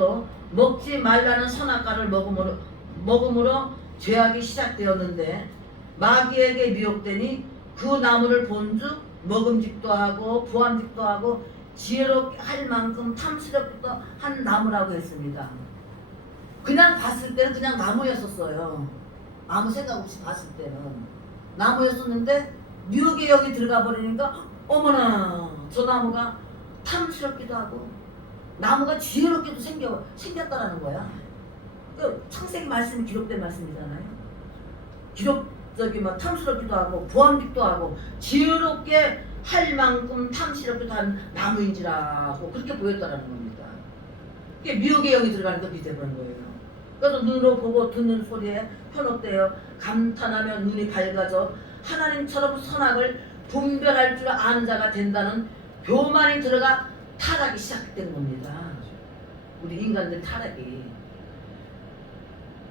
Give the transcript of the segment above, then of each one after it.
아담도 먹지 말라는 선악과를 먹음으로, 먹음으로 죄악이 시작되었는데 마귀에게 미혹되니 그 나무를 본즉 먹음직도 하고 부함직도 하고 지혜롭게 할 만큼 탐스럽기도 한 나무라고 했습니다. 그냥 봤을 때는 그냥 나무였었어요. 아무 생각 없이 봤을 때는 나무였었는데 미혹의 영이 들어가 버리니까 어머나 저 나무가 탐스럽기도 하고 나무가 지혜롭게도 생겨 생겼다라는 거야. 그 창세기 말씀이 기록된 말씀이잖아요. 기록적이 막 탐스럽기도 하고 보암직도 하고 지혜롭게 할 만큼 탐스럽기도 한 나무인지라고 그렇게 보였다라는 겁니다. 이게 미혹의 영이 들어가는 건 믿어버린 거예요. 그래서 눈으로 보고 듣는 소리에 현혹되어 감탄하며 눈이 밝아져 하나님처럼 선악을 분별할 줄 아는 자가 된다는 교만이 들어가 타락이 시작된 겁니다. 우리 인간들 타락이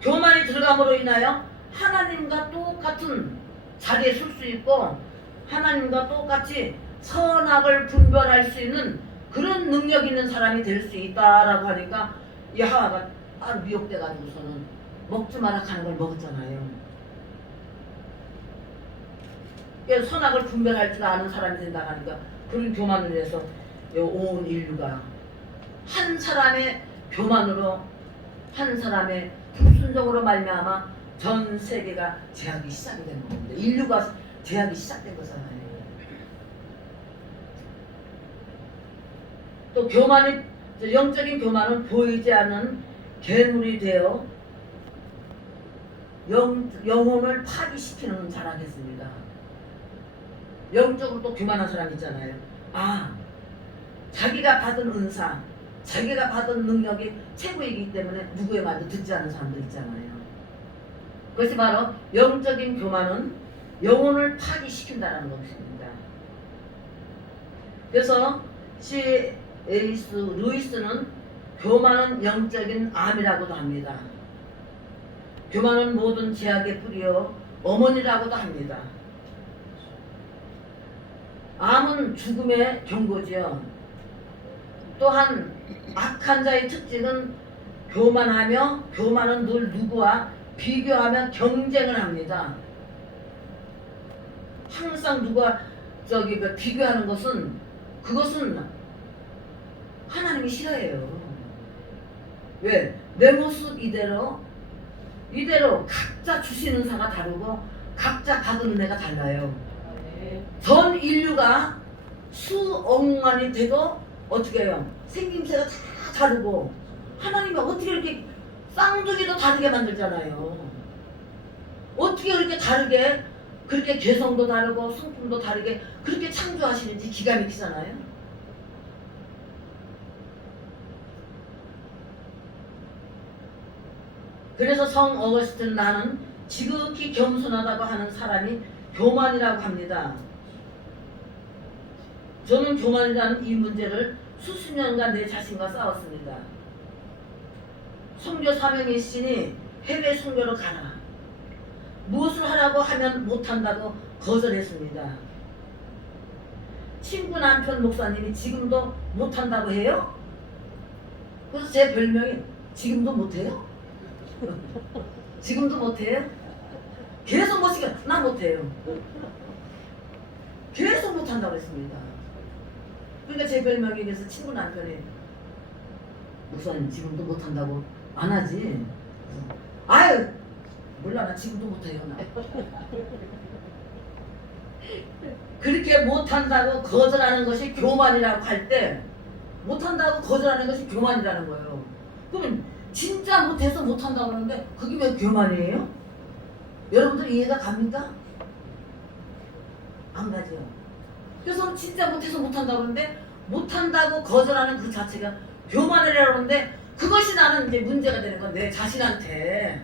교만이 들어감으로 인하여 하나님과 똑같은 자리에 설 수 있고 하나님과 똑같이 선악을 분별할 수 있는 그런 능력 있는 사람이 될 수 있다라고 하니까 이 하와가 아 미혹돼 가지고서는 먹지 마라 하는 걸 먹었잖아요. 선악을 분별할 줄 아는 사람이 된다 하니까 그런 교만을 해서 온 인류가 한 사람의 교만으로 한 사람의 불순종으로 말미암아 전 세계가 제약이 시작이 된 겁니다. 인류가 제약이 시작된 거잖아요. 또 교만이 영적인 교만은 보이지 않는 괴물이 되어 영, 영혼을 파기시키는 자라겠습니다. 영적으로 또 교만한 사람 있잖아요. 아, 자기가 받은 은사, 자기가 받은 능력이 최고이기 때문에 누구의 말도 듣지 않는 사람들 있잖아요. 그것이 바로 영적인 교만은 영혼을 파기시킨다는 것입니다. 그래서 C. 에이스 루이스는 교만은 영적인 암이라고도 합니다. 교만은 모든 제약의 뿌리요 어머니라고도 합니다. 암은 죽음의 경고지요. 또한 악한 자의 특징은 교만하며 교만은 늘 누구와 비교하며 경쟁을 합니다. 항상 누가 저기 그 비교하는 것은 그것은 하나님이 싫어해요. 왜? 내 모습 이대로 이대로 각자 주시는 사가 다르고 각자 받은 은혜가 달라요. 전 인류가 수억만이 돼도 어떻게 해요? 생김새가 다 다르고 하나님이 어떻게 이렇게 쌍둥이도 다르게 만들잖아요. 어떻게 그렇게 다르게 그렇게 개성도 다르고 성품도 다르게 그렇게 창조하시는지 기가 막히잖아요. 그래서 성 어거스틴 나는 지극히 겸손하다고 하는 사람이 교만이라고 합니다. 저는 교만이라는 이 문제를 수십 년간 내 자신과 싸웠습니다. 선교 사명이 있으니 해외 선교로 가라. 무엇을 하라고 하면 못한다고 거절했습니다. 친구 남편 목사님이 지금도 못한다고 해요? 그래서 제 별명이 지금도 못해요? 지금도 못해요? 계속 못시켜 난 못해요. 계속 못한다고 했습니다. 그러니까 제 별명이 그래서 친구 남편이 목사님 지금도 못한다고 안 하지? 아유 몰라 나 지금도 못해요 나. 그렇게 못한다고 거절하는 것이 교만이라고 할 때 못한다고 거절하는 것이 교만이라는 거예요. 그러면 진짜 못해서 못한다고 그러는데 그게 왜 교만이에요? 여러분들 이해가 갑니까? 안 가죠. 그래서 진짜 못해서 못한다고 그러는데 못한다고 거절하는 그 자체가 교만이라고 그러는데 그것이 나는 이제 문제가 되는 건 내 자신한테